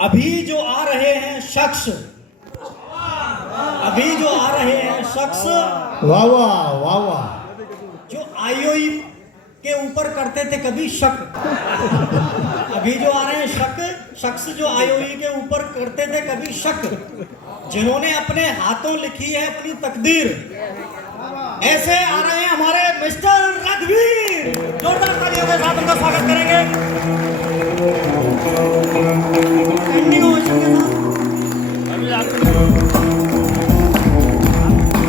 अभी जो आ रहे हैं शख्स, अभी जो आ रहे हैं शख्स, वाह वाह वाह वाह, जो आईओई के ऊपर करते थे कभी शक, अभी जो आ रहे हैं शख्स जो आईओई के ऊपर करते थे कभी शक, जिन्होंने अपने हाथों लिखी है अपनी तकदीर, ऐसे आ रहे हैं हमारे मिस्टर रघुवीर। जोरदार तालियों के साथ उनका स्वागत करेंगे। स्टैंडिंग ओवेशन के साथ।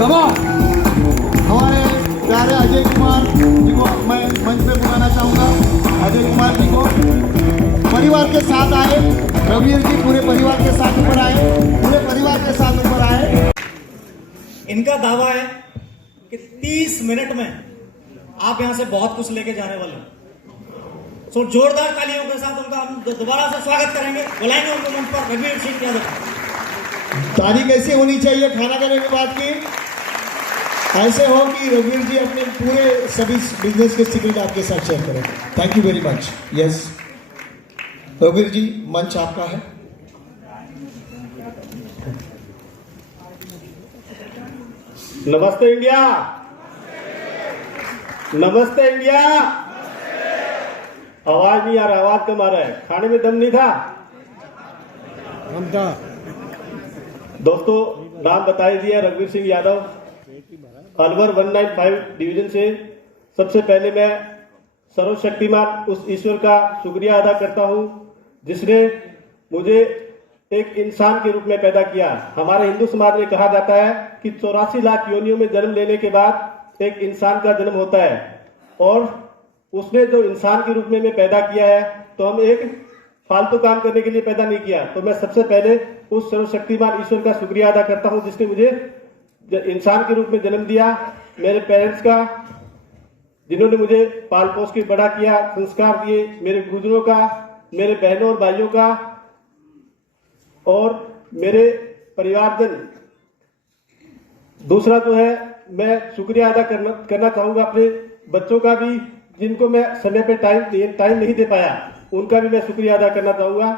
हमारे प्यारे अजय कुमार जी को मैं मंच पे बुलाना चाहूँगा। अजय कुमार जी को परिवार के साथ आए, रघुवीर जी पूरे परिवार के साथ ऊपर आए, पूरे परिवार के साथ ऊपर आए। इनका दावा है कि 30 मिनट में आप यहां से बहुत कुछ लेके जाने वाले हैं। सो जोरदार तालियों के साथ उनका हम दोबारा से स्वागत करेंगे। बुलाएंगे उनको मंच पर, रघुवीर सिंह यादव। तारीख ऐसी होनी चाहिए खाना खाने के बाद की, ऐसे हो कि रघुवीर जी अपने पूरे सभी बिजनेस के सीक्रेट आपके साथ शेयर करें। Thank you very much. Yes रघुवीर जी, मंच आपका है। नमस्ते इंडिया, नमस्ते इंडिया। आवाज नहीं आ रहा, आवाज कम आ रहा है। खाने में दम नहीं था। दोस्तों, नाम बताई दिया रघुवीर सिंह यादव, अलवर 195 डिवीजन से। सबसे पहले मैं सर्वशक्तिमान उस ईश्वर का शुक्रिया अदा करता हूं जिसने मुझे एक इंसान के रूप में पैदा किया। हमारे हिंदू समाज में कहा जाता है कि 84 लाख योनियों में जन्म लेने के बाद एक इंसान का जन्म होता है, और उसने जो इंसान के रूप में पैदा किया है, तो हम एक फालतू काम करने के लिए पैदा नहीं किया। तो मैं सबसे पहले उस सर्वशक्तिमान ईश्वर का शुक्रिया अदा करता हूं जिसने मुझे इंसान के रूप में जन्म दिया। मेरे पेरेंट्स का, जिन्होंने मुझे पाल पोस के बड़ा किया, संस्कार दिए, मेरे गुरुजनों का, मेरे बहनों और भाइयों का, और मेरे परिवारजन। दूसरा जो है, मैं शुक्रिया अदा करना चाहूंगा अपने बच्चों का भी, जिनको मैं समय पे टाइम नहीं दे पाया, उनका भी मैं शुक्रिया अदा करना चाहूंगा।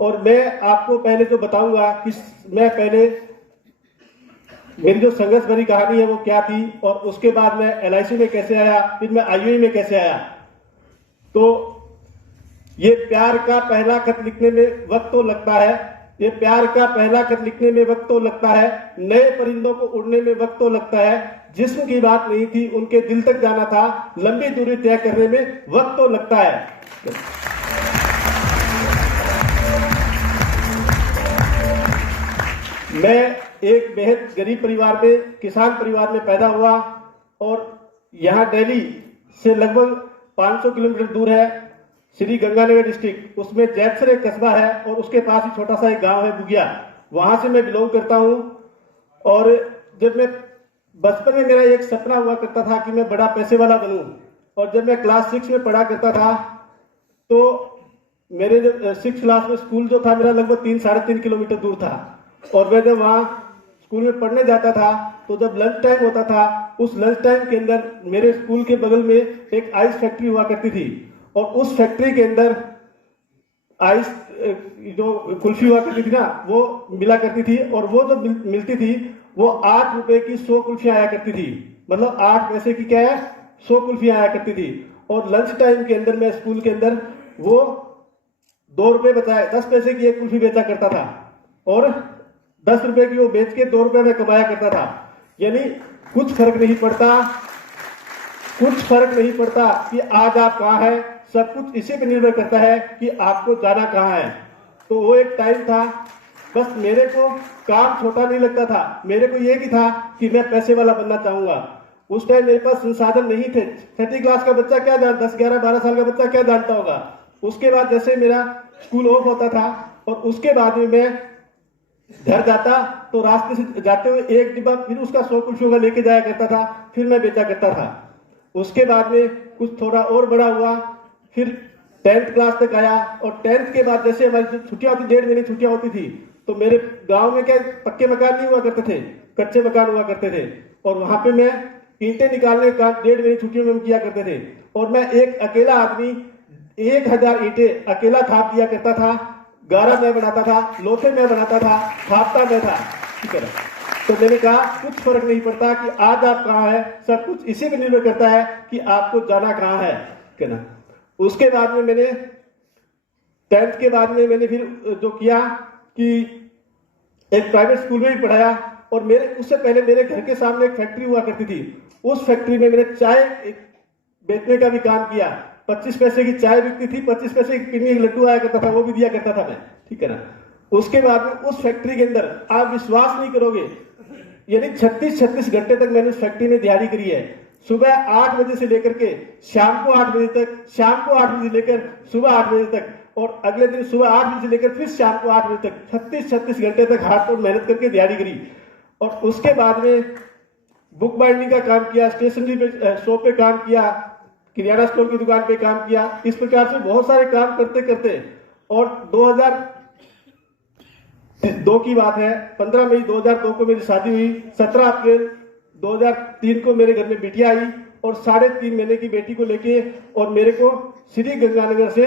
और मैं आपको पहले जो बताऊंगा कि मैं पहले मेरी जो संघर्ष भरी कहानी है वो क्या थी, और उसके बाद मैं LIC में कैसे आया, फिर मैं IOI में कैसे आया। तो ये प्यार का पहला खत लिखने में वक्त तो लगता है, ये प्यार का पहला खत लिखने में वक्त तो लगता है, नए परिंदों को उड़ने में वक्त तो लगता है, जिस्म की बात नहीं थी उनके दिल तक जाना था, लंबी दूरी तय करने में वक्त तो लगता है। मैं एक बेहद गरीब परिवार में, किसान परिवार में पैदा हुआ, और यहाँ दिल्ली से लगभग 500 किलोमीटर दूर है श्री गंगानगर डिस्ट्रिक्ट, उसमें जैतसर एक कस्बा है, और उसके पास ही छोटा सा एक गांव है बुगिया, वहां से मैं बिलोंग करता हूं। और जब मैं बचपन में, मेरा एक सपना हुआ करता था कि मैं बड़ा पैसे वाला बनूं, और जब मैं क्लास 6 में पढ़ा करता था, तो मेरे जो 6 क्लास में स्कूल जो था मेरा लगभग 3-3.5 किलोमीटर दूर था, और मैं जब वहाँ स्कूल में पढ़ने जाता था, तो जब लंच टाइम होता था, उस लंच टाइम के अंदर मेरे स्कूल के बगल में एक आइस फैक्ट्री हुआ करती थी, और उस फैक्ट्री के अंदर आइस जो कुल्फी हुआ करती थी ना, वो मिला करती थी, और वो जो मिलती थी वो 8 रुपए की 100 कुल्फियां आया करती थी। मतलब 8 पैसे की क्या है, 100 कुल्फियां आया करती थी। और लंच टाइम के अंदर मैं स्कूल के अंदर वो 2 रुपए बचाए, 10 पैसे की एक कुल्फी बेचा करता था, और 10 रुपए की वो बेच के 2 रुपए में कमाया करता था। यानी कुछ फर्क नहीं पड़ता कि आज आप कहाँ हैं, सब कुछ इसी पे निर्भर करता है कि आपको जाना कहाँ है। तो वो एक टाइम था, बस मेरे को काम छोटा नहीं लगता था, मेरे को ये भी था कि मैं पैसे वाला बनना चाहूंगा। उस टाइम मेरे पास संसाधन नहीं थे। 6ठी क्लास का बच्चा क्या जानता, 10, 11, 12 साल का बच्चा क्या जानता होगा। उसके बाद जैसे मेरा स्कूल ऑफ होता था, और उसके बाद में मैं घर जाता, तो रास्ते से जाते हुए एक डिब्बा फिर उसका 100 कुल्फियों का लेके जाया करता था, फिर मैं बेचा करता था। उसके बाद में कुछ थोड़ा और बड़ा हुआ, फिर 10th क्लास तक आया, और 10th के बाद जैसे हमारी छुट्टियां होती, 1.5 महीने छुट्टियां होती थी, तो मेरे गांव में क्या पक्के मकान नहीं हुआ करते थे, कच्चे मकान हुआ करते थे, और वहां पे मैं ईंटें निकालने का 1.5 महीने छुट्टियों में किया करते थे। और मैं एक अकेला आदमी 1000 ईंटें अकेला थाप दिया करता था, गारा मैं बनाता था, लोथे मैं बनाता था, थापता मैं था, ठीक है ना। तो मैंने कहा कुछ फर्क नहीं पड़ता कि आज आप कहाँ हैं, सब कुछ इसी पर निर्भर करता है कि आपको जाना कहाँ है, ठीक है ना। उसके बाद में मैंने 10th के बाद में मैंने फिर जो किया कि एक प्राइवेट स्कूल में भी पढ़ाया, और मेरे उससे पहले मेरे घर के सामने एक फैक्ट्री हुआ करती थी। उस फैक्ट्री में मैंने चाय बेचने का भी काम किया। 25 पैसे की चाय बिकती थी, 25 पैसे की पिन्नी लड्डू आया करता था, वो भी दिया करता था मैं, ठीक है ना। उसके बाद में उस फैक्ट्री के अंदर आप विश्वास नहीं करोगे, यानी 36 घंटे तक मैंने उस फैक्ट्री में दिहाड़ी करी है। सुबह 8 बजे से लेकर के शाम को 8 बजे तक, शाम को 8 बजे से लेकर सुबह 8 बजे तक, और अगले दिन सुबह 8 बजे से लेकर फिर शाम को 8 बजे तक 36 घंटे तक हाथ तोड़ मेहनत करके दिहाड़ी करी। और उसके बाद में बुक बाइंडिंग का काम किया, स्टेशनरी पे शॉप पे काम किया, किराना स्टोर की दुकान पे काम किया। इस प्रकार से बहुत सारे काम करते करते, और 2002 की बात है, 15 मई 2002 को मेरी शादी हुई। 17 अप्रैल 2003 को मेरे घर में बिटिया आई, और 3.5 महीने की बेटी को लेके और मेरे को श्री गंगानगर से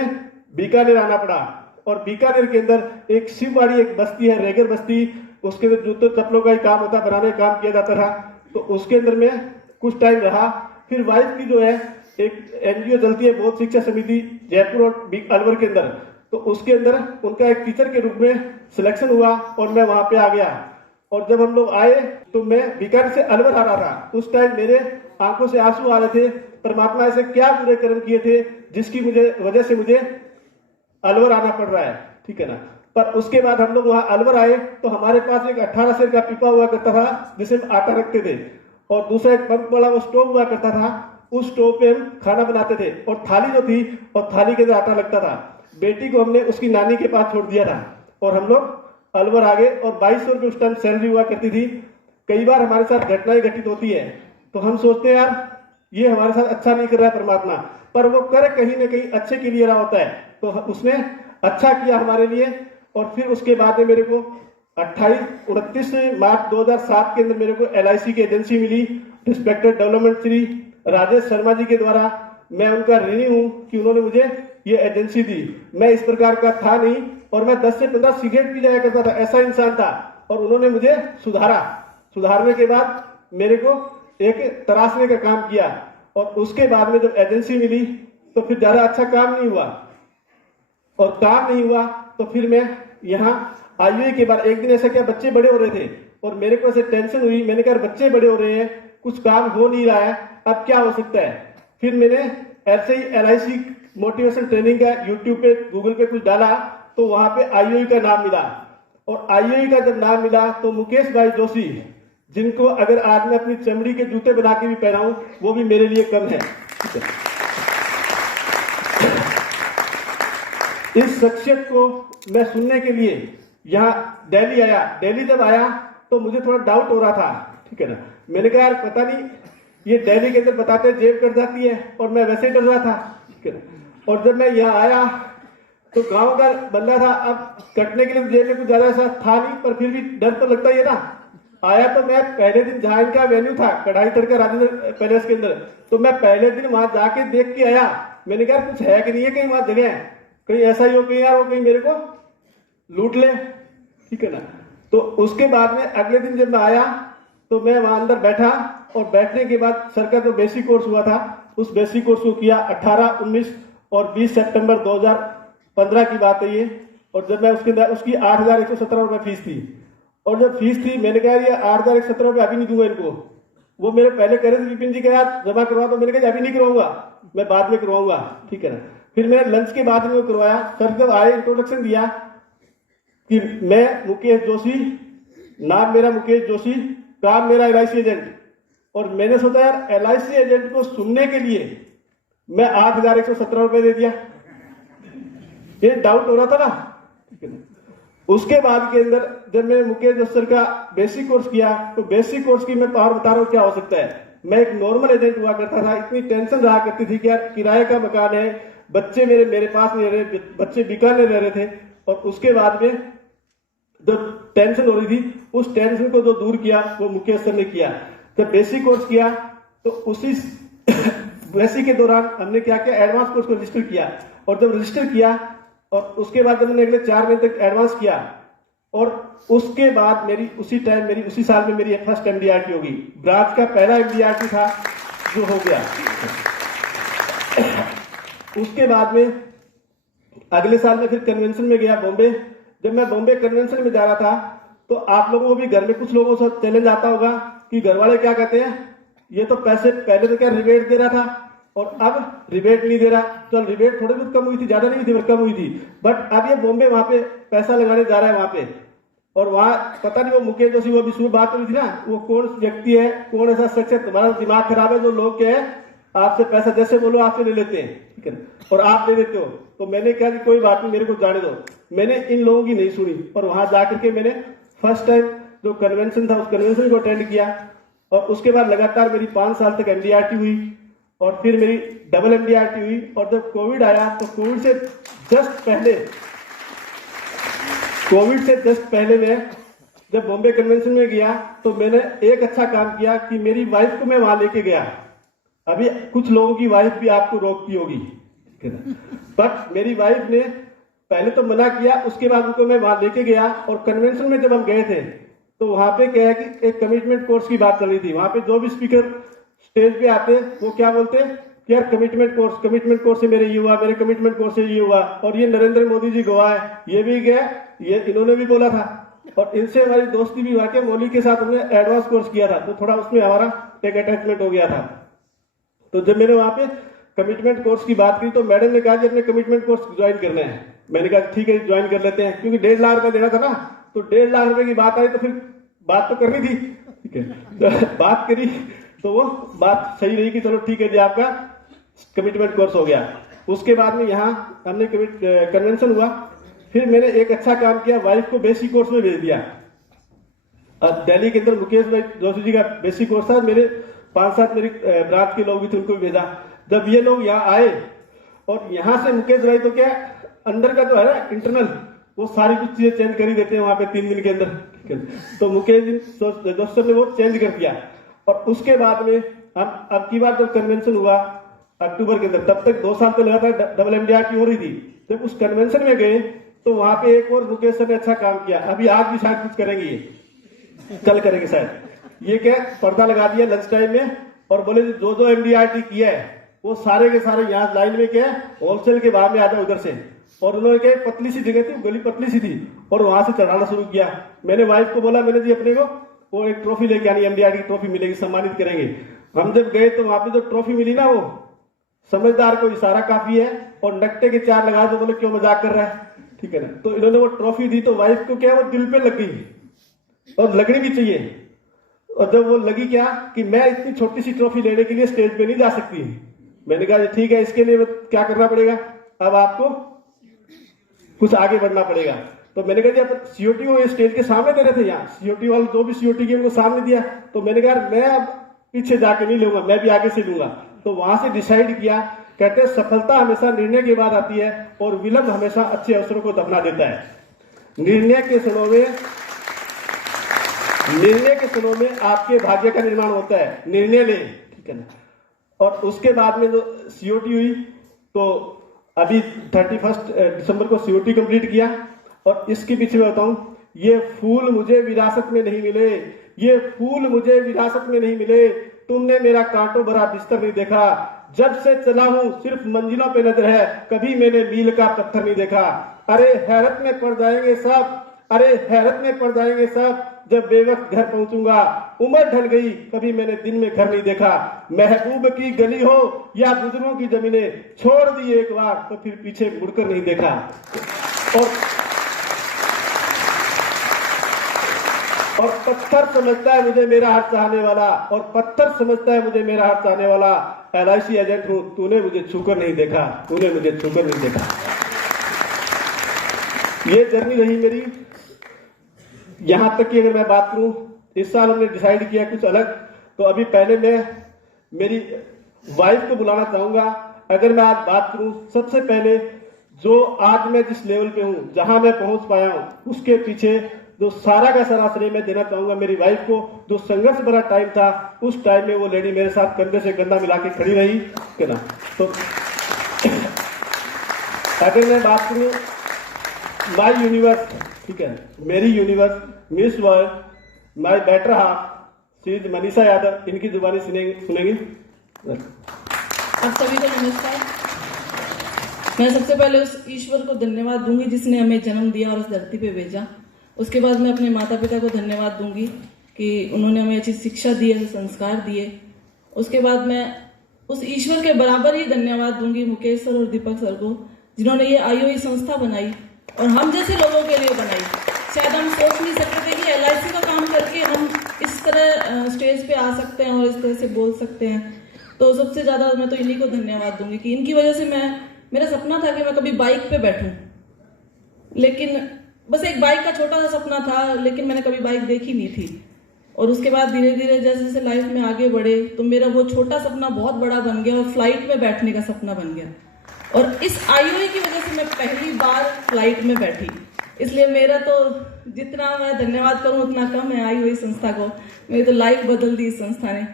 बीकानेर आना पड़ा। और बीकानेर के अंदर एक शिववाड़ी एक बस्ती है, रेगर बस्ती, उसके अंदर जूतों चप्पलों का ही काम होता, बनाने का काम किया जाता था। तो उसके अंदर में कुछ टाइम रहा। फिर वाइफ की जो है एक एनजीओ चलती है, बौद्ध शिक्षा समिति, जयपुर और अलवर के अंदर, तो उसके अंदर उनका एक टीचर के रूप में सिलेक्शन हुआ, और मैं वहां पे आ गया। और जब हम लोग आए तो मैं बीकानेर से अलवर आ रहा था। उस टाइम मेरे आंखों से आंसू आ रहे थे, परमात्मा ऐसे क्या बुरे कर्म किए थे जिसकी वजह से मुझे अलवर आना पड़ रहा है, ठीक है ना। पर उसके बाद हम लोग वहां अलवर आए तो हमारे पास एक 18 सेर का पीपा हुआ करता था जिसे हम आटा रखते थे, और दूसरा एक पंप वाला वो स्टोव हुआ करता था, उस स्टोव पे हम खाना बनाते थे, और थाली जो थी और थाली के अंदर आटा लगता था। बेटी को हमने उसकी नानी के पास छोड़ दिया था, और हम लोग अलवर आ गए। और 2200 रुपये उस टाइम सैलरी हुआ करती थी। कई बार हमारे साथ घटनाएं घटित होती है, तो हम सोचते हैं यार ये हमारे साथ अच्छा नहीं कर रहा है परमात्मा, पर वो करे कहीं ना कहीं अच्छे के लिए रहा होता है। तो उसने अच्छा किया हमारे लिए। और फिर उसके बाद में मेरे को 29 मार्च 2007 के अंदर मेरे को LIC की एजेंसी मिली, रिस्पेक्टेड डेवलपमेंट श्री राजेश शर्मा जी के द्वारा। मैं उनका ऋणी हूं कि उन्होंने मुझे ये एजेंसी दी। मैं इस प्रकार का था नहीं, और मैं 10 से 15 सिगरेट पी जाया करता था, ऐसा इंसान था। और उन्होंने मुझे सुधारने के बाद मेरे को एक तराशने का काम किया। और उसके बाद में जब एजेंसी मिली तो फिर ज्यादा अच्छा काम नहीं हुआ, और काम नहीं हुआ तो फिर मैं यहाँ IUI के बाद एक दिन ऐसा क्या, बच्चे बड़े हो रहे थे और मेरे को ऐसे टेंशन हुई। मैंने कहा बच्चे बड़े हो रहे हैं, कुछ काम हो नहीं रहा है, अब क्या हो सकता है। फिर मैंने ऐसे ही LIC मोटिवेशन ट्रेनिंग का यूट्यूब पे गूगल पे कुछ डाला, तो वहां पे IUI का नाम मिला। और IUI का जब नाम मिला तो मुकेश भाई जोशी, जिनको अगर आज मैं अपनी चमड़ी के जूते बना के भी पहनाऊं वो भी मेरे लिए कम है। इस शख्सियत को मैं सुनने के लिए यहाँ दिल्ली आया। दिल्ली जब आया तो मुझे थोड़ा डाउट हो रहा था, ठीक है ना। मैंने कहा यार पता नहीं, ये दिल्ली के अंदर बताते जेब कट जाती है, और मैं वैसे ही डर रहा था, ठीक है ना। और जब मैं यहाँ आया तो गांव का बंदा था, अब कटने के लिए जेब में कुछ ज्यादा ऐसा था नहीं, पर फिर भी डर तो लगता ही है ना। आया तो मैं पहले दिन जहाँ इनका वेन्यू था कढ़ाई तड़का राजेंद्र पैलेस के अंदर, तो मैं पहले दिन वहां जाके देख के आया। मैंने कहा कुछ है कि नहीं है, कहीं वहां जगह है, कहीं ऐसा ही हो कहीं यार वो कहीं मेरे को लूट ले, ठीक है ना। तो उसके बाद में अगले दिन जब मैं आया तो मैं वहां अंदर बैठा, और बैठने के बाद सर का जो बेसिक कोर्स हुआ था उस बेसिक कोर्स को किया। 18, 19 और 20 सितंबर 2015 की बात है ये। और जब मैं उसकी 8,117 रुपए फीस थी, और जब फीस थी मैंने कहा ये 8,117 रुपए अभी नहीं दूंगा इनको। वो मेरे पहले कह रहे थे विपिन जी के यार जमा करवा, तो मैंने कहा अभी नहीं करवाऊंगा, मैं बाद में करवाऊंगा, ठीक है ना। फिर मैंने लंच के बाद में करवाया। सर जब आए इंट्रोडक्शन दिया कि मैं मुकेश जोशी, नाम मेरा मुकेश जोशी, काम मेरा LIC एजेंट। और मैंने सोचा यार LIC एजेंट को सुनने के लिए मैं 8,117 रुपए दे दिया, ये डाउट हो रहा था ना, ठीक है ना। उसके बाद के अंदर जब मैंने मुकेश जोशी सर का बेसिक कोर्स किया, तो बेसिक कोर्स की मैं पावर बता रहा हूँ क्या हो सकता है। मैं एक नॉर्मल एजेंट हुआ करता था, इतनी टेंशन रहा करती थी कि यार किराए का मकान है, बच्चे मेरे पास नहीं रह रहे, बच्चे बीकानेर रह रहे थे। और उसके बाद में जो टेंशन हो रही थी, उस टेंशन को जो दूर किया वो मुकेश सर ने किया। जब बेसिक कोर्स किया तो उसी बेसिक के दौरान हमने क्या किया, एडवांस कोर्स को रजिस्टर किया। और जब रजिस्टर किया और उसके बाद जब मैंने अगले 4 महीने तक एडवांस किया और उसके बाद मेरी उसी साल में मेरी फर्स्ट MDRT होगी। ब्रांच का पहला MDRT था जो हो गया। उसके बाद में अगले साल में फिर कन्वेंशन में गया बॉम्बे। जब मैं बॉम्बे कन्वेंशन में जा रहा था तो आप लोगों को भी घर में कुछ लोगों से चैलेंज आता होगा कि घर वाले क्या कहते हैं, ये तो पैसे पहले तो क्या रिबेट दे रहा था और अब रिबेट नहीं दे रहा। चल रिबेट थोड़ी बहुत कम हुई थी, ज्यादा नहीं थी, कम हुई थी, बट अब ये बॉम्बे वहां पे पैसा लगाने जा रहा है वहां पे। और वहां पता नहीं वो मुकेश जोशी, वो अभी सुबह बात हुई थी ना, वो कौन व्यक्ति है, कौन ऐसा शख्स है, तुम्हारा दिमाग खराब है जो लोग क्या है आपसे पैसा जैसे बोलो आपसे ले लेते हैं, ठीक है, और आप दे देते हो। तो मैंने कहा कि कोई बात नहीं, मेरे को जाने दो। मैंने इन लोगों की नहीं सुनी और वहां जाकर के मैंने फर्स्ट टाइम जो कन्वेंशन था उस कन्वेंशन को अटेंड किया। और उसके बाद लगातार मेरी 5 साल तक MDRT हुई और फिर मेरी डबल MDRT हुई। और जब कोविड आया तो कोविड से जस्ट पहले मैं जब बॉम्बे कन्वेंशन में गया तो मैंने एक अच्छा काम किया कि मेरी वाइफ को मैं वहां लेके गया। अभी कुछ लोगों की वाइफ भी आपको रोकती होगी, बट मेरी वाइफ ने पहले तो मना किया, उसके बाद उनको मैं वहां लेके गया। और कन्वेंशन में जब हम गए थे तो वहां पे क्या है कि एक कमिटमेंट कोर्स की बात चल रही थी। वहां पे जो भी स्पीकर स्टेज पे आते वो क्या बोलते कि यार कमिटमेंट कोर्स से मेरे ये हुआ, मेरे कमिटमेंट कोर्स से ये हुआ। और ये नरेंद्र मोदी जी गवाह है, ये भी गए, ये इन्होंने भी बोला था। और इनसे हमारी दोस्ती भी हुआ कि मौली के साथ हमने एडवांस कोर्स किया था, तो थोड़ा उसमें हमारा एक अटैचमेंट हो गया था। तो जब मैंने वहां पे कमिटमेंट कोर्स की बात की तो मैडम ने कहा कि अपने कमिटमेंट कोर्स ज्वाइन करना है। मैंने कहा ठीक है ज्वाइन कर लेते हैं, क्योंकि 1.5 लाख रुपए देना था ना, तो 1.5 लाख रुपए की बात आई तो फिर बात तो करनी थी, ठीक है, तो बात करी तो वो बात सही रही कि चलो ठीक है जी आपका कमिटमेंट कोर्स हो गया। उसके बाद में यहाँ हमने कन्वेंशन हुआ। फिर मैंने एक अच्छा काम किया, वाइफ को बेसिक कोर्स में भेज दिया। अब दिल्ली के अंदर मुकेश भाई जोशी जी का बेसिक कोर्स था, मेरे 5-7 मेरी ब्रांच के लोग भी थे, उनको भी भेजा। जब ये लोग यहाँ आए और यहाँ से मुकेश भाई तो क्या अंदर का जो है ना इंटरनल, वो सारी कुछ चीजें चेंज कर ही देते हैं वहां पे 3 दिन के अंदर, ठीक है। तो मुकेश जी जोशी ने वो चेंज कर दिया। और उसके बाद में हम अब की बार जब कन्वेंशन हुआ अक्टूबर के अंदर, तब तक 2 साल तक लगातार डबल MDRT हो रही थी। जब उस कन्वेंशन में गए तो वहां पे एक और मुकेश सर ने अच्छा काम किया। अभी आज भी शायद कुछ करेंगे, ये कल करेंगे शायद। ये क्या पर्दा लगा दिया लंच टाइम में और बोले जो MDRT किया है वो सारे के सारे यहाँ लाइन में क्या होलसेल के भाव में आ जाओ उधर से। और उन्होंने क्या पतली सी जगह थी, गली पतली सी थी, और वहां से चढ़ाना शुरू किया। मैंने वाइफ को बोला, मैंने जी अपने को वो एक ट्रॉफी लेके आनी, MDRT की ट्रॉफी मिलेगी, सम्मानित करेंगे। हम जब गए तो वहां पे जो ट्रॉफी मिली ना, वो समझदार को इशारा काफी है और नकटे के 4 लगा दो, बोले क्यों मजाक कर रहा है, ठीक है ना। तो इन्होंने वो ट्रॉफी दी तो वाइफ को क्या वो दिल पे लग गई और लगनी भी चाहिए। और जब वो लगी क्या कि मैं इतनी छोटी सी ट्रॉफी लेने के लिए स्टेज पे नहीं जा सकती। मैंने कहा ठीक है, इसके लिए क्या करना पड़ेगा, अब आपको कुछ आगे बढ़ना पड़ेगा। तो मैंने कहा अब COT वो स्टेज के सामने दे रहे थे, यहाँ COT वाले जो भी COT के उनको सामने दिया। तो मैंने कहा मैं अब पीछे जाके नहीं लूंगा, मैं भी आगे से लूंगा। तो वहां से डिसाइड किया, कहते हैं सफलता हमेशा निर्णय के बाद आती है और विलंब हमेशा अच्छे अवसरों को दफना देता है। निर्णय के क्षणों में आपके भाग्य का निर्माण होता है, निर्णय लें, ठीक है ना। और उसके बाद में जो COT हुई तो अभी 31 दिसंबर को COT कंप्लीट किया। और इसके पीछे मैं बताऊं, ये फूल मुझे विरासत में नहीं मिले, ये फूल मुझे विरासत में नहीं मिले, तुमने मेरा कांटों भरा बिस्तर नहीं देखा। जब से चला हूं सिर्फ मंजिलों पे नजर है, कभी मैंने मील का पत्थर नहीं देखा। अरे हैरत में पड़ जाएंगे सब, अरे हैरत में पड़ जाएंगे सब, जब बेवक्त घर पहुंचूंगा। उम्र ढल गई, कभी मैंने दिन में घर नहीं देखा। महबूब की गली हो या बुजुर्गों की जमीनें, छोड़ दी एक बार तो फिर पीछे मुड़कर नहीं देखा। और पत्थर समझता है मुझे मेरा हाथ चाहने वाला, और पत्थर समझता है मुझे मेरा हाथ चाहने वाला। LIC एजेंट हूं, तूने मुझे छूकर नहीं देखा, तूने मुझे छूकर नहीं देखा। ये जर्नी रही मेरी। यहां तक कि अगर मैं बात करूं, इस साल हमने डिसाइड किया कुछ अलग। तो अभी पहले मैं मेरी वाइफ को बुलाना चाहूंगा। अगर मैं आज बात करूं, सबसे पहले जो आज मैं जिस लेवल पे हूं, जहां मैं पहुंच पाया हूं, उसके पीछे जो सारा का सारा श्रेय मैं देना चाहूंगा मेरी वाइफ को। जो संघर्ष भरा टाइम था, उस टाइम में वो लेडी मेरे साथ कंधे से कंधा मिला के खड़ी रही, है ना। तो अगर मैं बात करूं माई यूनिवर्स, ठीक है, मेरी यूनिवर्स, मिस वर्ल्ड, माई बेटर हाफ श्री मनीषा यादव, इनकी जुबानी सुनेंगी। आप सभी को नमस्कार। मैं सबसे पहले उस ईश्वर को धन्यवाद दूंगी जिसने हमें जन्म दिया और इस धरती पे भेजा। उसके बाद मैं अपने माता पिता को धन्यवाद दूंगी कि उन्होंने हमें अच्छी शिक्षा दी है, संस्कार दिए। उसके बाद मैं उस ईश्वर के बराबर ही धन्यवाद दूंगी मुकेश सर और दीपक सर को, जिन्होंने ये IOE संस्था बनाई और हम जैसे लोगों के लिए बनाई। शायद हम सोच नहीं सकते थे कि LIC का काम करके हम इस तरह स्टेज पे आ सकते हैं और इस तरह से बोल सकते हैं। तो सबसे ज्यादा मैं तो इन्हीं को धन्यवाद दूंगी कि इनकी वजह से मेरा सपना था कि मैं कभी बाइक पे बैठूं, लेकिन बस एक बाइक का छोटा सा सपना था, लेकिन मैंने कभी बाइक देखी नहीं थी। और उसके बाद धीरे धीरे जैसे जैसे लाइफ में आगे बढ़े तो मेरा वो छोटा सपना बहुत बड़ा बन गया और फ्लाइट में बैठने का सपना बन गया। और इस IOE की वजह से मैं पहली बार फ्लाइट में बैठी। इसलिए मेरा तो जितना मैं धन्यवाद करूं उतना कम है IOE संस्था को। मेरी तो लाइफ बदल दी इस संस्था ने।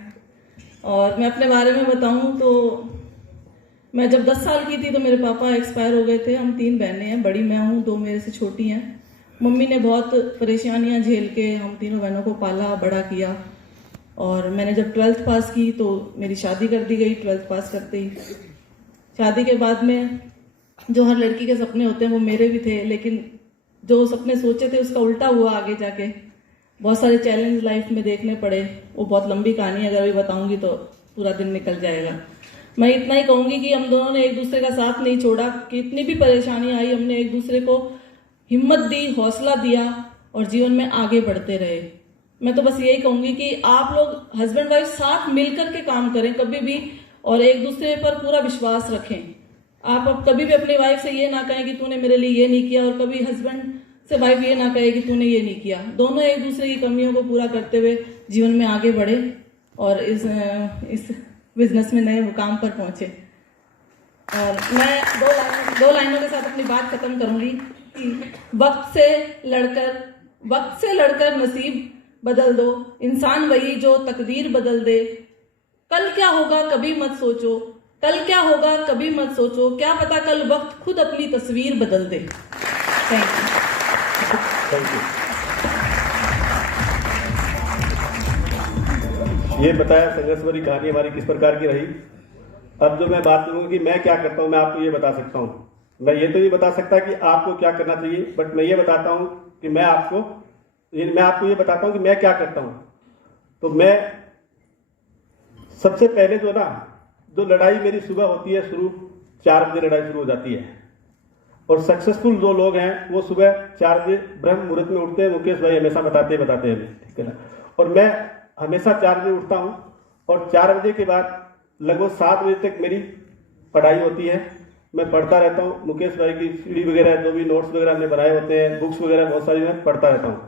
और मैं अपने बारे में बताऊं तो मैं जब 10 साल की थी तो मेरे पापा एक्सपायर हो गए थे। हम 3 बहनें हैं, बड़ी मैं हूँ, 2 मेरे से छोटी हैं। मम्मी ने बहुत परेशानियां झेल के हम तीनों बहनों को पाला बड़ा किया। और मैंने जब 12th पास की तो मेरी शादी कर दी गई 12th पास करते ही। शादी के बाद में जो हर लड़की के सपने होते हैं वो मेरे भी थे, लेकिन जो सपने सोचे थे उसका उल्टा हुआ आगे जाके। बहुत सारे चैलेंज लाइफ में देखने पड़े। वो बहुत लंबी कहानी है, अगर अभी बताऊंगी तो पूरा दिन निकल जाएगा। मैं इतना ही कहूंगी कि हम दोनों ने एक दूसरे का साथ नहीं छोड़ा, कि इतनी भी परेशानी आई हमने एक दूसरे को हिम्मत दी, हौसला दिया और जीवन में आगे बढ़ते रहे। मैं तो बस यही कहूंगी कि आप लोग हस्बैंड वाइफ साथ मिलकर के काम करें कभी भी, और एक दूसरे पर पूरा विश्वास रखें। आप अब कभी भी अपनी वाइफ से ये ना कहें कि तूने मेरे लिए ये नहीं किया, और कभी हस्बैंड से वाइफ ये ना कहे कि तूने ये नहीं किया। दोनों एक दूसरे की कमियों को पूरा करते हुए जीवन में आगे बढ़े और इस बिजनेस में नए मुकाम पर पहुंचे। और मैं दो लाइनों के साथ अपनी बात खत्म करूंगी कि वक्त से लड़कर नसीब बदल दो, इंसान वही जो तकदीर बदल दे। कल क्या होगा कभी मत सोचो, कल क्या होगा कभी मत सोचो, क्या पता कल वक्त खुद अपनी तस्वीर बदल दे। Thank you. ये बताया संघर्ष भरी कहानी हमारी किस प्रकार की रही। अब जो मैं बात करूंगा कि मैं क्या करता हूं, मैं आपको ये बता सकता हूं। मैं ये तो नहीं बता सकता कि आपको क्या करना चाहिए, बट मैं ये बताता हूं कि मैं आपको ये बताता हूं कि मैं क्या करता हूं। तो मैं सबसे पहले जो लड़ाई मेरी सुबह होती है, शुरू 4 बजे लड़ाई शुरू हो जाती है। और सक्सेसफुल जो लोग हैं वो सुबह 4 बजे ब्रह्म मुहूर्त में उठते हैं। मुकेश भाई हमेशा बताते हैं हमें, ठीक है ना। और मैं हमेशा 4 बजे उठता हूं और 4 बजे के बाद लगभग 7 बजे तक मेरी पढ़ाई होती है। मैं पढ़ता रहता हूँ। मुकेश भाई की सीडी वगैरह जो भी नोट्स वगैरह हमने बनाए होते हैं, बुक्स वगैरह बहुत सारी मैं पढ़ता रहता हूँ।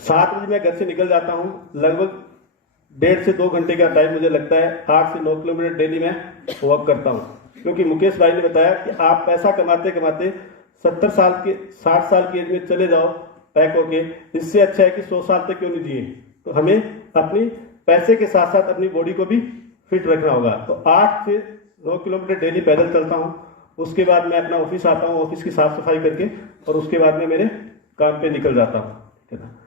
7 बजे मैं घर से निकल जाता हूँ। लगभग 1.5 से 2 घंटे का टाइम मुझे लगता है। 8 से 9 किलोमीटर डेली मैं वॉक करता हूँ, क्योंकि मुकेश भाई ने बताया कि आप पैसा कमाते कमाते 70 साल के 60 साल की एज में चले जाओ पैक होके, इससे अच्छा है कि 100 साल तक क्यों नहीं जिए। तो हमें अपनी पैसे के साथ साथ अपनी बॉडी को भी फिट रखना होगा। तो 8 से 9 किलोमीटर डेली पैदल चलता हूँ। उसके बाद मैं अपना ऑफिस आता हूँ, ऑफिस की साफ सफाई करके, और उसके बाद में मेरे काम पे निकल जाता हूँ, ठीक है ना।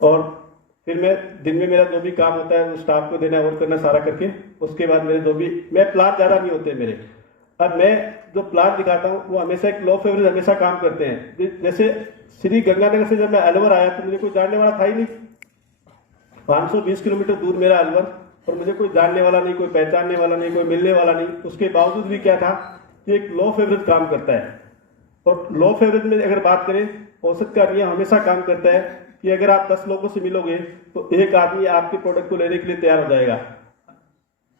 और फिर मैं दिन में मेरा जो भी काम होता है वो स्टाफ को देना और करना सारा करके, उसके बाद मेरे जो भी मैं प्लान ज़्यादा नहीं होते मेरे। अब मैं जो प्लान दिखाता हूँ वो हमेशा एक लो फेवरेज हमेशा काम करते हैं। जैसे श्री गंगानगर से जब मैं अलवर आया तो मुझे कोई जानने वाला था ही नहीं। 520 किलोमीटर दूर मेरा अलवर, और मुझे कोई जानने वाला नहीं, कोई पहचानने वाला नहीं, कोई मिलने वाला नहीं। उसके बावजूद भी क्या था कि एक लो फेवरेज काम करता है। और लो फेवरेज में अगर बात करें, औसत का नियम हमेशा काम करता है कि अगर आप 10 लोगों से मिलोगे तो एक आदमी आपके प्रोडक्ट को लेने के लिए तैयार हो जाएगा।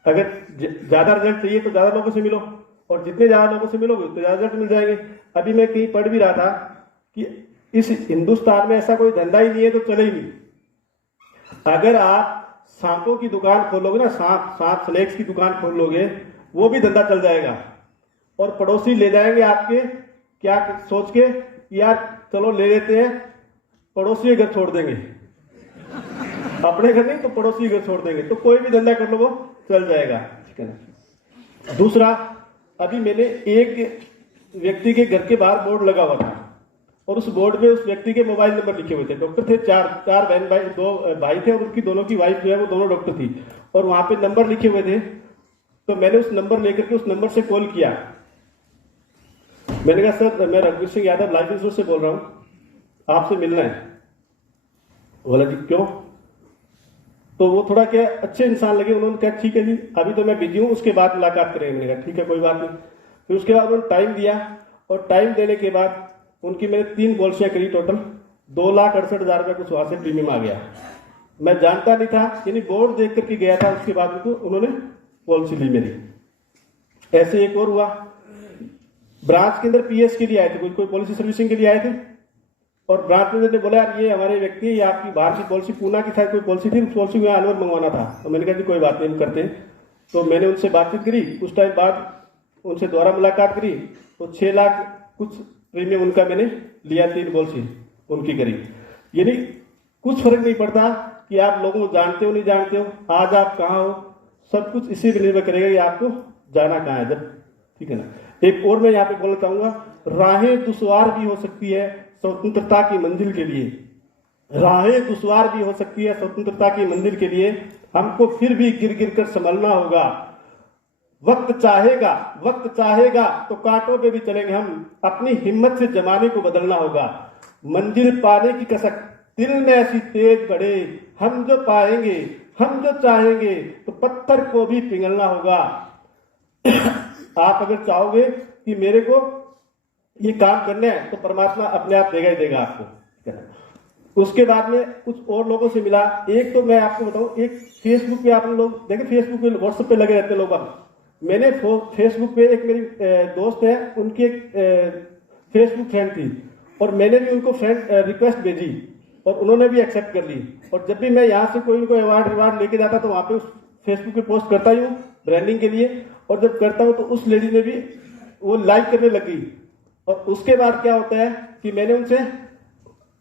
अगर ज्यादा रिजल्ट चाहिए तो ज्यादा लोगों से मिलो, और जितने ज्यादा लोगों से मिलोगे उतने ज्यादा रिजल्ट मिल जाएंगे। अभी मैं कहीं पढ़ भी रहा था कि इस हिंदुस्तान में ऐसा कोई धंधा ही नहीं है तो चले ही नहीं। अगर आप सांपों की दुकान खोलोगे ना, सांप फ्लेक्स की दुकान खोल लोगे, वो भी धंधा चल जाएगा। और पड़ोसी ले जाएंगे आपके, क्या सोच के यार चलो ले लेते हैं, पड़ोसी घर छोड़ देंगे, अपने घर नहीं तो पड़ोसी घर छोड़ देंगे। तो कोई भी धंधा कर लो वो चल जाएगा, ठीक है ना। दूसरा, अभी मैंने एक व्यक्ति के घर के बाहर बोर्ड लगा हुआ था और उस बोर्ड में उस व्यक्ति के मोबाइल नंबर लिखे हुए थे। डॉक्टर थे, चार बहन भाई, 2 भाई थे और उनकी दोनों की वाइफ जो है वो दोनों डॉक्टर थी, और वहां पे नंबर लिखे हुए थे। तो मैंने उस नंबर लेकर के उस नंबर से कॉल किया। मैंने कहा सर मैं रघुवीर सिंह यादव लाइफ इंश्योरेंस से बोल रहा हूँ, आपसे मिलना है। बोला जी क्यों? तो वो थोड़ा क्या अच्छे इंसान लगे, उन्होंने कहा ठीक है जी अभी तो मैं बिजी हूँ, उसके बाद मुलाकात करेंगे। मैंने कहा ठीक है कोई बात नहीं। फिर उसके बाद उन्होंने टाइम दिया, और टाइम देने के बाद उनकी मैंने 3 पॉलिसियां करी, टोटल 2,68,000 रुपये कुछ वहां से प्रीमियम आ गया। मैं जानता नहीं था, यानी बोर्ड देख करके गया था, उसके बाद उन्होंने पॉलिसी ली मेरी। ऐसे एक और हुआ, ब्रांच के अंदर पीएस के लिए आए थे, कोई पॉलिसी सर्विसिंग के लिए आए थे, और ब्रांच मैनेजर ने बोला यार ये हमारे व्यक्ति है, ये आपकी बाहर की पॉलिसी, पूना की शायद कोई पॉलिसी थी, उस पॉलिसी में अलवर मंगवाना था। तो मैंने कहा जी कोई बात नहीं हम करते हैं। तो मैंने उनसे बातचीत करी, कुछ टाइम बाद उनसे दोबारा मुलाकात करी, तो 6 लाख कुछ प्रीमियम उनका मैंने लिया, 3 पॉलिसी उनकी करी। यानी कुछ फर्क नहीं पड़ता कि आप लोगों को जानते हो नहीं जानते हो, आज आप कहाँ हो, सब कुछ इसी पर निर्भर करेगा कि आपको जाना कहाँ है। जब ठीक है ना। एक और मैं यहाँ पे बोलना चाहूंगा, राहें दुश्वार भी हो सकती है स्वतंत्रता की मंजिल के लिए, राहें दुश्वार भी हो सकती है स्वतंत्रता की मंजिल के लिए, हमको फिर भी गिर गिर कर संभलना होगा। वक्त चाहेगा तो कांटों पे भी चलेंगे हम, अपनी हिम्मत से जमाने को बदलना होगा। मंजिल पाने की कसक दिल में ऐसी तेज बढ़े, हम जो पाएंगे, हम जो चाहेंगे, तो पत्थर को भी पिघलना होगा। आप अगर चाहोगे कि मेरे को ये काम करना है, तो परमात्मा अपने आप देगा ही देगा आपको। उसके बाद में कुछ और लोगों से मिला। एक तो मैं आपको बताऊं, एक फेसबुक पे आप लोग देखें, फेसबुक पे व्हाट्सएप पे लगे रहते हैं लोग। मैंने फेसबुक पे एक मेरी दोस्त है, उनकी एक फेसबुक फ्रेंड थी, और मैंने भी उनको फ्रेंड रिक्वेस्ट भेजी, और उन्होंने भी एक्सेप्ट कर ली। और जब भी मैं यहाँ से कोई उनको अवार्ड लेके जाता, तो वहाँ पे उस फेसबुक पे पोस्ट करता ही हूँ ब्रांडिंग के लिए। और जब करता हूँ तो उस लेडी ने भी वो लाइक करने लगी। और उसके बाद क्या होता है कि मैंने उनसे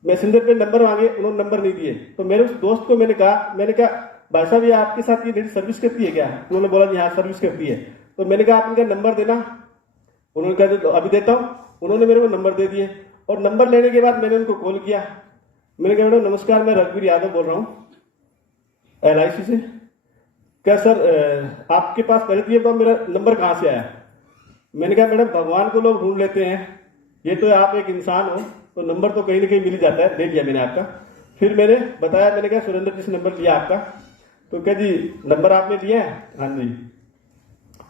मैसेंजर पे नंबर मांगे, उन्होंने नंबर नहीं दिए। तो मेरे उस दोस्त को मैंने कहा भाई साहब ये आपके साथ ये लेडी सर्विस करती है क्या? उन्होंने बोला जी हाँ सर्विस करती है। तो मैंने कहा आप इनका नंबर देना। उन्होंने कहा अभी देता हूँ। उन्होंने मेरे को नंबर दे दिए, और नंबर लेने के बाद मैंने उनको कॉल किया। मैंने कहा मैडम नमस्कार, मैं रघुवीर यादव बोल रहा हूँ LIC से। क्या सर आपके पास पहले तो ये बताओ मेरा नंबर कहाँ से आया? मैंने कहा मैडम भगवान को लोग ढूंढ लेते हैं, ये तो आप एक इंसान हो, तो नंबर तो कहीं ना कहीं मिल ही जाता है। दे दिया मैंने आपका। फिर मैंने बताया, मैंने कहा सुरेंद्र जी से नंबर लिया आपका। तो क्या जी नंबर आपने दिया है? हाँ जी।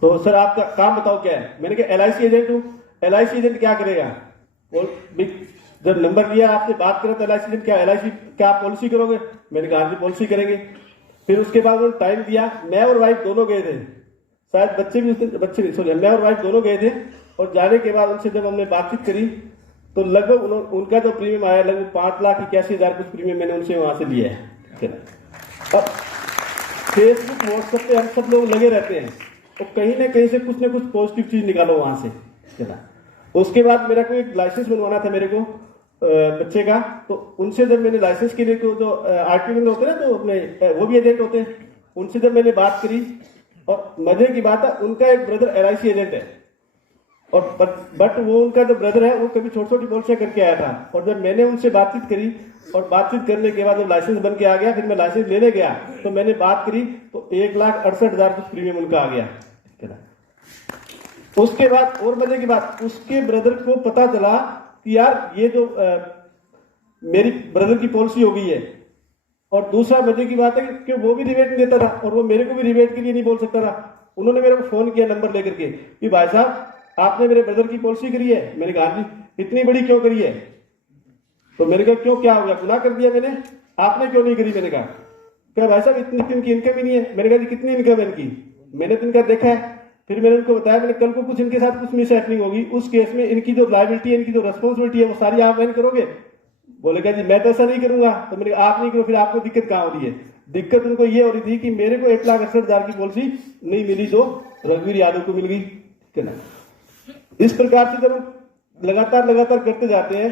तो सर आपका काम बताओ क्या है? मैंने कहा LIC एजेंट हूँ। LIC एजेंट क्या करेगा? जब नंबर लिया आपसे बात करें तो LIC एजेंट क्या आप पॉलिसी करोगे? मैंने कहा हाँ जी पॉलिसी करेंगे। फिर उसके बाद उन्होंने टाइम दिया, मैं और वाइफ दोनों गए थे, शायद मैं और वाइफ दोनों गए थे। और जाने के बाद उनसे जब हमने बातचीत करी, तो लगभग उनका जो प्रीमियम आया लगभग 5,81,000 कुछ प्रीमियम मैंने उनसे वहां से लिया है। अब फेसबुक व्हाट्सएप पे हम सब लोग लगे रहते हैं, तो कहीं ना कहीं से कुछ ना कुछ पॉजिटिव चीज निकालो वहां से। उसके बाद मेरा कोई एक लाइसेंस बनवाना था मेरे को बच्चे का। तो उनसे जब मैंने लाइसेंस के लिए जो RTO होते हैं ना, तो अपने वो भी एजेंट होते हैं, उनसे जब मैंने बात करी, और मजे की बात है उनका एक ब्रदर LIC एजेंट है, और बट वो उनका जो ब्रदर है वो कभी छोटी छोटी पॉलिसियां करके आया था। और जब मैंने उनसे बातचीत करी, और बातचीत करने के बाद जब लाइसेंस बन के आ गया, फिर मैं लाइसेंस लेने गया, तो मैंने बात करी तो 1,68,000 कुछ प्रीमियम उनका आ गया। उसके बाद और मजे की बात, उसके ब्रदर को पता चला कि यार ये जो मेरी ब्रदर की पॉलिसी हो गई है। और दूसरा मजे की बात है कि वो भी रिबेट नहीं देता था, और वो मेरे को भी रिबेट के लिए नहीं बोल सकता था। उन्होंने मेरे को फोन किया नंबर लेकर के कि भाई साहब आपने मेरे ब्रदर की पॉलिसी करी है? मैंने कहा जी। इतनी बड़ी क्यों करी है? तो मैंने कहा क्यों, क्या हो गया, गुनाह कर दिया मैंने? आपने क्यों नहीं करी? मैंने कहा क्या भाई साहब इतनी इनकी इनकम ही नहीं है। मैंने कहा जी कितनी इनकम है इनकी? मैंने तो इनका देखा है। फिर मैंने उनको बताया, मैंने कल को कुछ इनके साथ कुछ मिस हैपनिंग होगी, उस केस में इनकी जो लायबिलिटी है, इनकी जो रेस्पॉन्सिबिलिटी है, वो सारी आप वहन करोगे? बोलेगा जी मैं तो ऐसा नहीं करूंगा। तो मैंने आप नहीं करो, फिर आपको दिक्कत कहाँ हो रही है? दिक्कत उनको ये हो रही थी कि मेरे को 1,68,000 की पॉलिसी नहीं मिली जो रघुवीर यादव को मिल गई। ठीक है ना। इस प्रकार से जब हम लगातार करते जाते हैं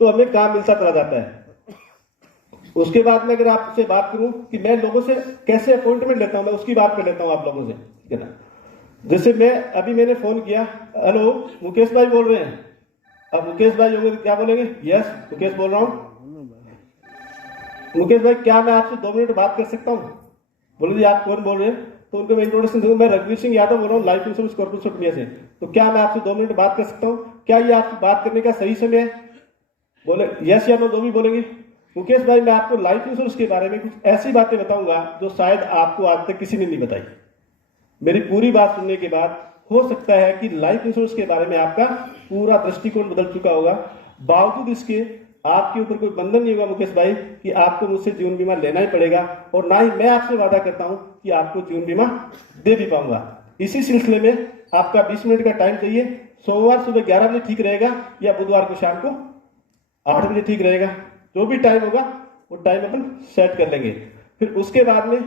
तो हमें काम मिलता चला जाता है। उसके बाद में अगर आपसे बात करूं कि मैं लोगों से कैसे अपॉइंटमेंट लेता हूं, मैं उसकी बात कर लेता हूं आप लोगों से। ठीक है ना। जैसे मैंने फोन किया, हेलो मुकेश भाई बोल रहे हैं? अब मुकेश भाई होंगे तो क्या बोलेंगे? यस, मुकेश बोल रहा हूँ। मुकेश भाई, क्या मैं आपसे 2 मिनट बात कर सकता हूँ? बोले जी, आप कौन बोल रहे हैं? तो उनको मैं इंट्रोडक्शन दूंगा। मैं रघुवीर सिंह यादव बोल रहा हूँ, life insurance corporation of India से। तो क्या मैं आपसे 2 मिनट बात कर सकता हूँ? क्या ये आपसे बात करने का सही समय है? बोले यस या नो, जो भी बोलेंगे। मुकेश भाई, मैं आपको लाइफ इंश्योरेंस के बारे में कुछ ऐसी बातें बताऊंगा जो शायद आपको आज तक किसी ने नहीं बताई। मेरी पूरी बात सुनने के बाद हो सकता है कि लाइफ इंश्योरेंस के बारे में आपका पूरा दृष्टिकोण बदल चुका होगा। बावजूद इसके आपके ऊपर कोई बंधन नहीं होगा मुकेश भाई कि आपको मुझसे जीवन बीमा लेना ही पड़ेगा, और ना ही मैं आपसे वादा करता हूं कि आपको जीवन बीमा दे भी पाऊंगा। इसी सिलसिले में आपका 20 मिनट का टाइम चाहिए। सोमवार सुबह 11 बजे ठीक रहेगा या बुधवार को शाम को 8 बजे ठीक रहेगा? जो भी टाइम होगा वो टाइम अपन सेट कर लेंगे। फिर उसके बाद में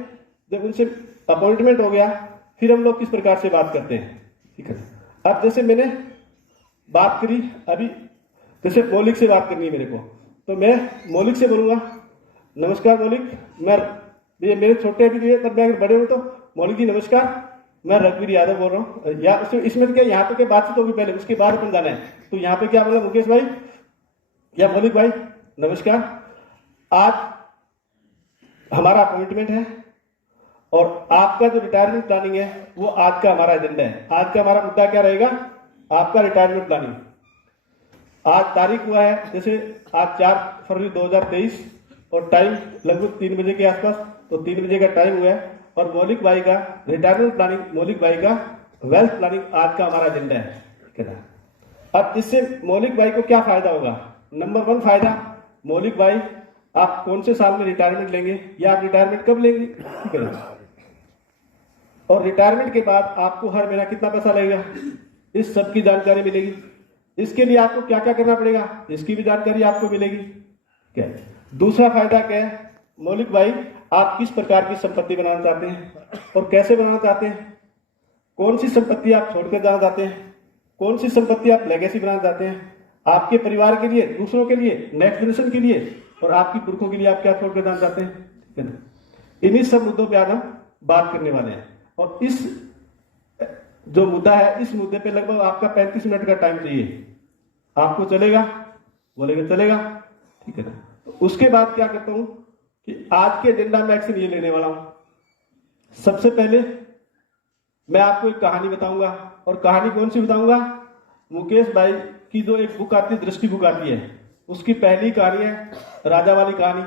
जब उनसे अपॉइंटमेंट हो गया, फिर हम लोग किस प्रकार से बात करते हैं, ठीक है। अब जैसे मैंने बात करी अभी, जैसे मौलिक से बात करनी है मेरे को, तो मैं मौलिक से बोलूंगा। नमस्कार मौलिक, मैं ये मेरे छोटे अभी भी है, पर मैं अगर बड़े हूँ तो मौलिक जी नमस्कार, मैं रघुवीर यादव बोल रहा हूँ। या इसमें क्या यहाँ पे क्या बातचीत होगी पहले, उसके बाद अपन जाना है। तो यहाँ पे क्या बोला मुकेश भाई या मौलिक भाई, नमस्कार, आज हमारा अपॉइंटमेंट है और आपका जो रिटायरमेंट प्लानिंग है वो आज का हमारा एजेंडा है। आज का हमारा मुद्दा क्या रहेगा? आपका रिटायरमेंट प्लानिंग। आज तारीख हुआ है जैसे आज 4 फरवरी 2023 और टाइम लगभग 3 बजे के आसपास, तो 3 बजे का टाइम हुआ है और मौलिक भाई का रिटायरमेंट प्लानिंग, मौलिक भाई का वेल्थ प्लानिंग आज का हमारा एजेंडा है, ठीक है ना। अब इससे मौलिक भाई को क्या फायदा होगा? नंबर 1 फायदा, मौलिक भाई आप कौन से साल में रिटायरमेंट लेंगे या आप रिटायरमेंट कब लेंगे, ठीक है ना। और रिटायरमेंट के बाद आपको हर महीना कितना पैसा लगेगा, इस सब की जानकारी मिलेगी। इसके लिए आपको क्या क्या करना पड़ेगा, इसकी भी जानकारी आपको मिलेगी, ठीक है। दूसरा फायदा क्या है? मौलिक भाई आप किस प्रकार की संपत्ति बनाना चाहते हैं और कैसे बनाना चाहते हैं, कौन सी संपत्ति आप छोड़कर जाना चाहते हैं, कौन सी संपत्ति आप लेगेसी बनाना चाहते हैं आपके परिवार के लिए, दूसरों के लिए, नेक्स्ट जनरेशन के लिए, और आपकी पुरखों के लिए आप क्या छोड़कर जाना चाहते हैं, ठीक है ना। इन्हीं सब मुद्दों पे आज हम बात करने वाले हैं और इस जो मुद्दा है, इस मुद्दे पे लगभग आपका 35 मिनट का टाइम चाहिए। आपको चलेगा? बोलेंगे चलेगा, ठीक है ना। तो उसके बाद क्या करता हूं कि आज के एजेंडा में एक्शन ये लेने वाला हूं। सबसे पहले मैं आपको एक कहानी बताऊंगा, और कहानी कौन सी बताऊंगा? मुकेश भाई की जो एक बुक आती है, दृष्टि बुक आती है, उसकी पहली कहानी है राजा वाली कहानी।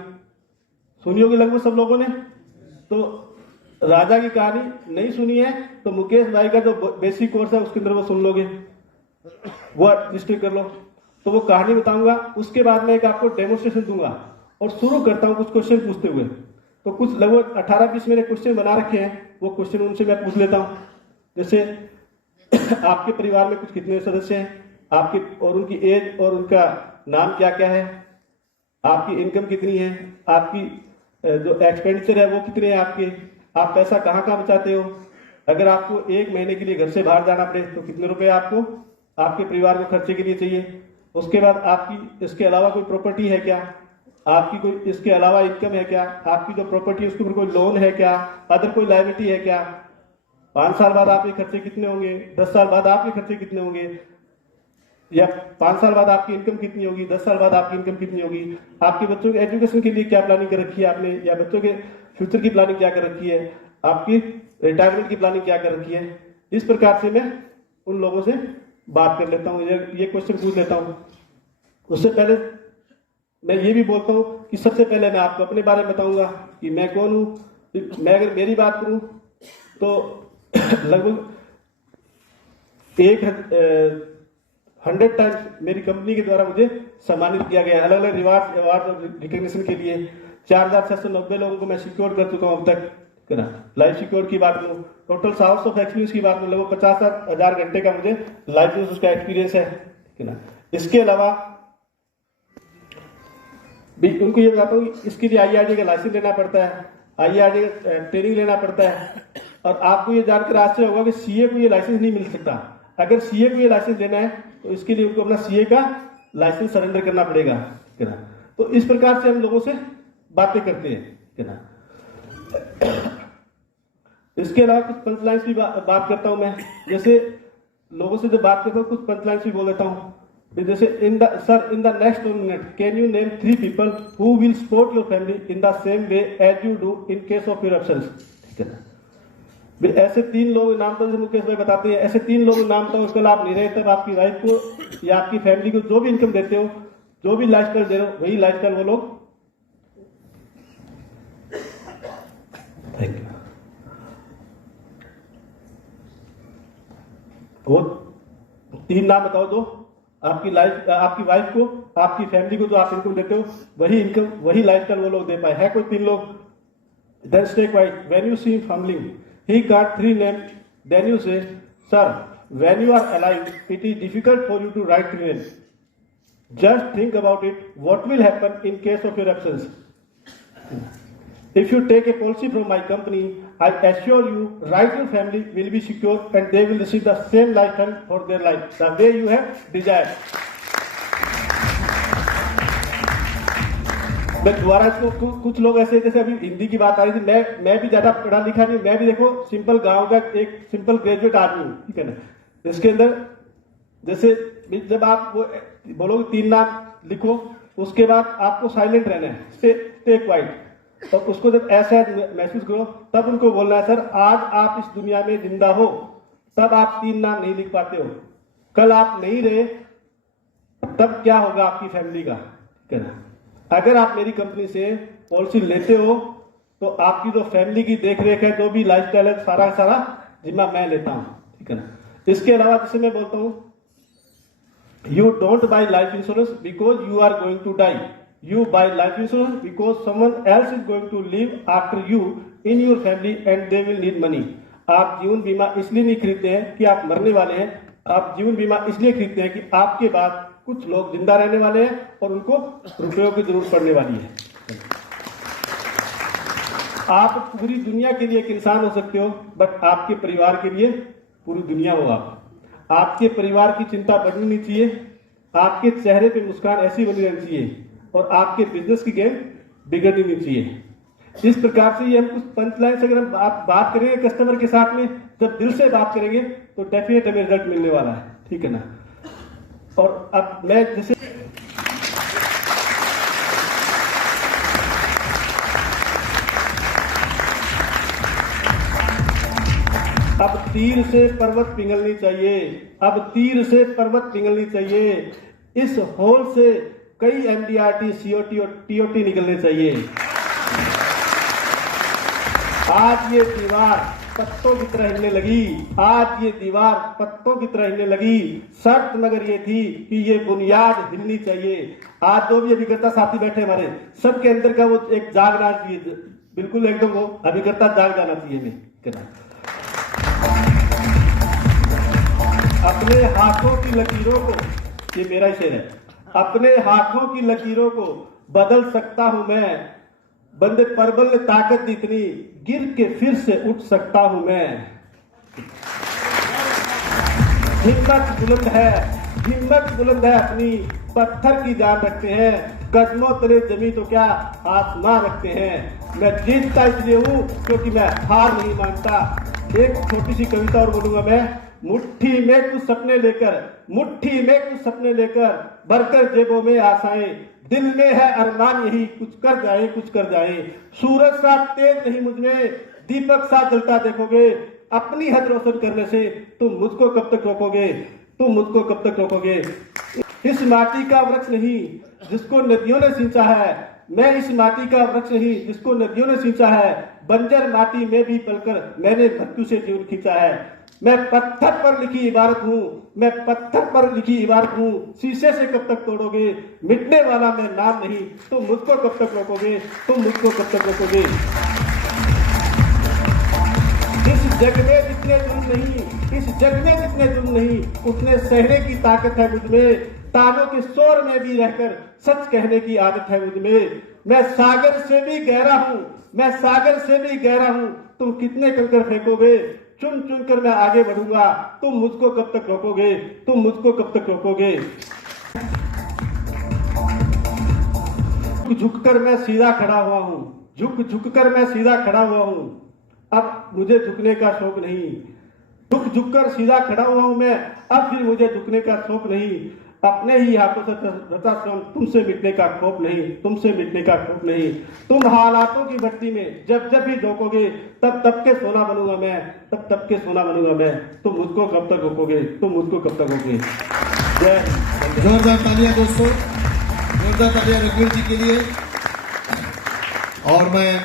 सुनी होगी लगभग सब लोगों ने। तो राजा की कहानी नहीं सुनी है तो मुकेश भाई का जो बेसिक कोर्स है उसके अंदर वो सुन लोगे, वो रजिस्टर कर लो। तो वो कहानी बताऊंगा, उसके बाद में एक आपको डेमोन्स्ट्रेशन दूंगा और शुरू करता हूं कुछ क्वेश्चन पूछते हुए। तो कुछ लगभग 18-20 मैंने क्वेश्चन बना रखे हैं, वो क्वेश्चन उनसे मैं पूछ लेता हूं। जैसे आपके परिवार में कुछ कितने सदस्य हैं, आपके और उनकी एज और उनका नाम क्या क्या है, आपकी इनकम कितनी है, आपकी जो एक्सपेंडिचर है वो कितने हैं आपके, आप पैसा कहाँ कहाँ बचाते हो, अगर आपको 1 महीने के लिए घर से बाहर जाना पड़े तो कितने रुपए आपको आपके परिवार को खर्चे के लिए चाहिए। उसके बाद आपकी इसके अलावा कोई प्रॉपर्टी है क्या, आपकी कोई इसके अलावा इनकम है क्या, आपकी जो प्रॉपर्टी है उसके ऊपर कोई लोन है क्या, अदर कोई लायबिलिटी है क्या, 5 साल बाद आपके खर्चे कितने होंगे, 10 साल बाद आपके खर्चे कितने होंगे, या 5 साल बाद आपकी इनकम कितनी होगी, 10 साल बाद आपकी इनकम कितनी होगी, आपके बच्चों के एजुकेशन के लिए क्या प्लानिंग कर रखी है आपने, या बच्चों के फ्यूचर की प्लानिंग क्या कर रखी है, आपकी रिटायरमेंट की प्लानिंग क्या कर रखी है। इस प्रकार से मैं उन लोगों से बात कर लेता हूँ, ये क्वेश्चन पूछ लेता हूँ। उससे पहले मैं ये भी बोलता हूँ कि सबसे पहले मैं आपको अपने बारे में बताऊंगा कि मैं कौन हूँ। मैं अगर मेरी बात करूँ तो लगभग 100 टाइम्स मेरी कंपनी के द्वारा मुझे सम्मानित किया गया, अलग अलग अवार्ड और रिकॉग्निशन के लिए। 4690 लोगों को मैं सिक्योर कर चुका हूं अब तक, ना। लाइफ सिक्योर की बात करूं, टोटल साउंड ऑफ एक्सपीरियंस की बात करूं, लगभग 50,000 घंटे का मुझे लाइफ इंश्योरेंस का एक्सपीरियंस है ना। इसके अलावा भी उनको ये बताता हूँ कि इसके लिए IRDA का लाइसेंस लेना पड़ता है, IRDA का ट्रेनिंग लेना पड़ता है। और आपको ये जानकर आश्चर्य होगा कि CA को ये लाइसेंस नहीं मिल सकता। अगर CA को ये लाइसेंस लेना है तो इसके लिए उनको अपना CA का लाइसेंस सरेंडर करना पड़ेगा, है ना। तो इस प्रकार से हम लोगों से बातें करते हैं, है ना। इसके अलावा कुछ पंचलाइन्स भी बात करता हूं मैं, जैसे लोगों से जब बात करता हूँ कुछ पंचलाइन्स भी बोल देता हूँ। जैसे in the next 2 minutes, can you name 3 people who will support your family in the same way as you do in case of your absence? ठीक है ना? भी ऐसे 3 लोगों के नाम तो जैसे मुकेश भाई बताते हैं, ऐसे 3 लोगों के नाम तो कल आप नहीं रहे तब आपकी वाइफ को या आपकी फैमिली को जो भी इनकम देते हो, जो भी लाइफस्टाइल दे रहे हो, वही लाइफस्टाइल वो लोग। Thank you. वो 3 नाम बताओ दो, आपकी वाइफ को, आपकी फैमिली को जो आप इनकम देते हो, वही इनकम वही लाइफस्टाइल वो लोग दे पाए। है कोई 3 लोग? Then stay quiet. When you see him fumbling, he got 3 names. Then you say, sir, when you are alive, it is difficult for you to write 3 names. Just think about it. What will happen in case of your absence? If you take a policy from my company, I assure you, right, your family will be secure and they will receive the same lifestyle for their life, the way you have desired. मैं दोबारा इसको, कुछ लोग ऐसे जैसे अभी हिंदी की बात आ रही थी, मैं भी ज्यादा पढ़ा लिखा नहीं, मैं भी देखो सिंपल गांव का एक सिंपल ग्रेजुएट आदमी हूँ, ठीक है ना। इसके अंदर जैसे जब आप वो बोलोगे 3 नाम लिखो, उसके बाद आपको साइलेंट रहना है, स्टे क्वाइट, और उसको जब ऐसा महसूस करो तब उनको बोलना है, सर आज आप इस दुनिया में जिंदा हो, तब आप 3 नाम नहीं लिख पाते हो, कल आप नहीं रहे तब क्या होगा आपकी फैमिली का, ठीक है ना। अगर आप मेरी कंपनी से पॉलिसी लेते हो तो आपकी जो फैमिली की देख रेख है, जो भी लाइफस्टाइल है, सारा जिम्मा मैं लेता हूं, ठीक है ना। इसके अलावा जैसे मैं बोलता हूं, you don't buy life insurance because you are going to die, you buy life insurance because someone else is going to live after you in your family and they will need money. आप जीवन बीमा इसलिए नहीं खरीदते हैं कि आप मरने वाले हैं, आप जीवन बीमा इसलिए खरीदते हैं कि आपके बाद कुछ लोग जिंदा रहने वाले हैं और उनको रुपयों की जरूरत पड़ने वाली है। आप पूरी दुनिया के लिए एक इंसान हो सकते हो, बट आपके परिवार के लिए पूरी दुनिया हो। आपके परिवार की चिंता बढ़नी नहीं चाहिए, आपके चेहरे पे मुस्कान ऐसी बनी रहनी चाहिए, और आपके बिजनेस की गेम बिगड़नी नहीं चाहिए। इस प्रकार से ये हम कुछ पंच लाइन से अगर हम बात करेंगे कस्टमर के साथ में, जब दिल से बात करेंगे तो डेफिनेट हमें रिजल्ट मिलने वाला है, ठीक है ना। और अब मैं जैसे अब तीर से पर्वत पिघलनी चाहिए, अब तीर से पर्वत पिघलनी चाहिए, इस होल से कई MDRT, COT और TOT निकलने चाहिए। आज ये दीवार पत्तों की तरह हिलने लगी, आज ये दीवार पत्तों की तरह हिलने लगी, शर्त मगर ये थी कि ये बुनियाद हिलनी चाहिए। आज जो भी अभिकर्ता साथी बैठे हमारे, सबके अंदर का वो एक जागना चाहिए, बिल्कुल एकदम वो अभिकर्ता जाग जाना चाहिए। मैं कहना अपने हाथों की लकीरों को, ये मेरा ही शेर है, अपने हाथों की लकीरों को बदल सकता हूं मैं, बंदे परबल ने ताकत इतनी, गिर के फिर से उठ सकता हूं मैं। हिम्मत बुलंद है, हिम्मत बुलंद है अपनी, पत्थर की जान रखते हैं, कदमों तले जमी तो क्या आसमां रखते हैं। मैं जीतता इसलिए हूं क्योंकि मैं हार नहीं मानता। एक छोटी सी कविता और बोलूंगा मैं, मुट्ठी में कुछ सपने लेकर, मुट्ठी में कुछ सपने लेकर, भरकर जेबों में आशाएं, दिल में है अरमान यही कुछ कर जाए, कुछ कर जाए। सूरज सा तेज नहीं मुझमें, दीपक सा जलता देखोगे, अपनी हद रोशन करने से तुम मुझको कब तक रोकोगे, तुम मुझको कब तक रोकोगे। इस माटी का वृक्ष नहीं जिसको नदियों ने सींचा है, मैं इस माटी का वृक्ष नहीं जिसको नदियों ने सींचा है, बंजर माटी में भी पलकर मैंने मृत्यु से जीवन खींचा है। मैं पत्थर पर लिखी इबारत हूँ, मैं पत्थर पर लिखी इबारत हूँ, शीशे से कब तक तोड़ोगे, मिटने वाला मैं नाम नहीं, तुम मुझको कब तक रोकोगे, तुम मुझको कब तक रोकोगे। इस जग में जितने जुल्म नहीं, इस जग में जितने जुल्म नहीं, उतने सहने की ताकत है मुझमें, तानों के शोर में भी रहकर सच कहने की आदत है मुझमें। मैं सागर से भी गहरा हूँ, मैं सागर से भी गहरा हूँ, तुम कितने कंकर फेंकोगे, चुन चुन कर मैं आगे बढ़ूंगा, तुम मुझको कब तक रोकोगे, तुम मुझको कब तक रोकोगे। झुक कर मैं सीधा खड़ा हुआ हूँ, झुक कर मैं सीधा खड़ा हुआ हूँ, अब मुझे झुकने का शौक नहीं। झुक कर सीधा खड़ा हुआ हूँ मैं, अब फिर मुझे झुकने का शौक नहीं। अपने ही हाथों से रचा श्रम तुमसे मिटने का खौफ नहीं, तुमसे मिटने का खौफ नहीं। तुम हालातों की भट्टी में जब जब भी झोंकोगे तब तब के सोना बनूंगा मैं, तब तब के सोना बनूंगा मैं। तुम मुझको कब तक रोकोगे, तुम मुझको कब तक रोकोगे। जय हिंद। जोरदार तालियां दोस्तों, जोरदार तालियां रघुवीर जी के लिए। और मैं